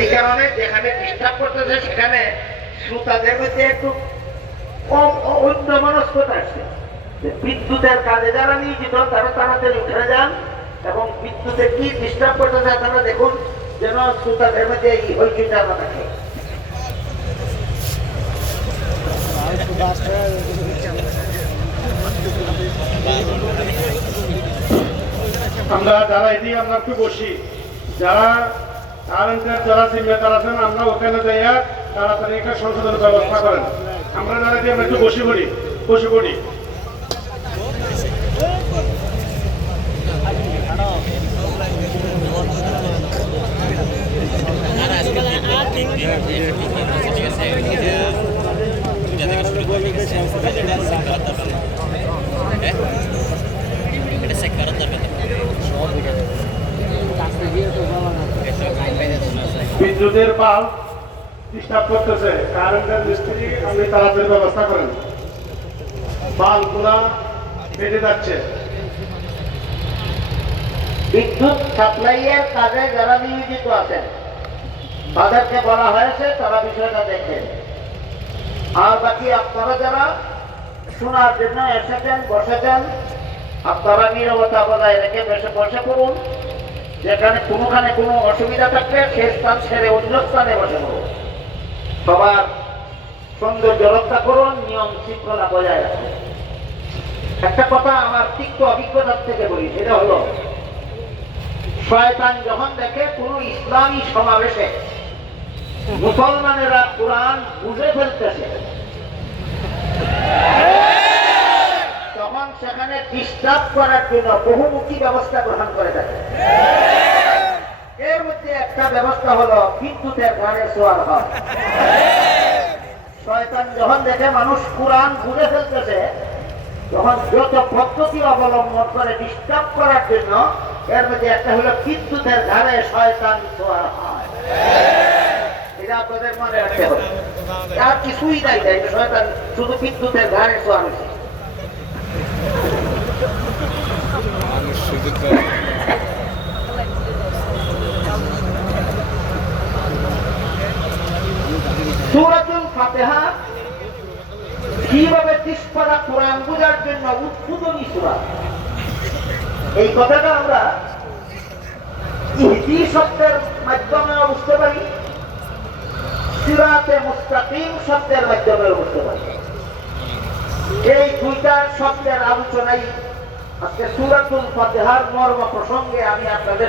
এই কারণে যেখানে ডিস্টার্ব করতেছে, সেখানে শ্রোতাদের মধ্যে একটু কম অন্য মনস্কতা আসছে বিদ্যুতের কাজে যারা নিয়োজিত, তারা তাড়াতাড়ি উঠে যান এবং বিদ্যুতে কি ডিস্টার্ব করতেছে আপনারা দেখুন, যেন শ্রোতাদের মধ্যে এই হইচইটা না থাকে। আমরা যারা এদিকে আমরা একটু বসি, যারা কারেন্টের যারা জিম্মেদার আছেন, আমরা ওখানে যাইয়া তারা একটা সংশোধনের ব্যবস্থা করেন। আমরা যারা এদিকে আমরা একটু বসে পড়ি বসে পড়ি। বিদ্যুতের পাল ডিস্টার্ব করতেছে। কারেন্টের মিস্ত্রি আপনি তাড়াতাড়ি ব্যবস্থা করেন। বাল্বগুলা বেড়ে যাচ্ছে। বিদ্যুৎ সাপ্লাইয়ের কাজে যারা নিয়োজিত আছেন, তাদেরকে বলা হয়েছে, তারা বিষয়টা দেখেন আর বাকি আপনারা যারা শোনার জন্য এসেছেন, বসেছেন, আপনারা নিরবতা বজায় রেখে বসে বসে পড়ুন। যেখানে কোনোখানে কোনো অসুবিধা থাকলে সে স্থান ছেড়ে অন্য স্থানে বসে পড়ুন সবার সৌন্দর্য রক্ষা করুন, নিয়ম শৃঙ্খলা বজায় রাখুন। একটা কথা আমার তিক্ত অভিজ্ঞতার থেকে বলি, সেটা হলো, শয়তান যখন দেখে কোন ইসলামী সমাবেশে মুসলমানেরা কোরআন বুঝে ফেলতেছে, তখন সেখানে ডিস্টার্ব করার জন্য বহুমুখী ব্যবস্থা গ্রহণ করে থাকে। এর একটা ব্যবস্থা হলো, বিদ্যুতের শয়তান যখন দেখে মানুষ কোরআন বুঝে ফেলতেছে, তখন যত পদ্ধতি অবলম্বন করে ডিস্টার্ব করার জন্য, এর মধ্যে একটা হলো বিদ্যুতের ধারে শয়তান ছোঁয়া হয়। আপনাদের মনে রাখতে হবে। আর কিছুই শুধু বিদ্যুতের ধারে হয়েছে সূরাতুল ফাতিহা। কীভাবে কোরআন বোঝার জন্য উদ্বোধনী সূরা? এই কথাটা আমরা শব্দের মাধ্যমে বুঝতে পারি, সিরাতে মুস্তাকিম শব্দের মাধ্যমে বুঝতে পারি। এই দুইটা শব্দের আলোচনায় আজকে সুরাতুল ফাতিহার মর্ম প্রসঙ্গে আমি আপনাদের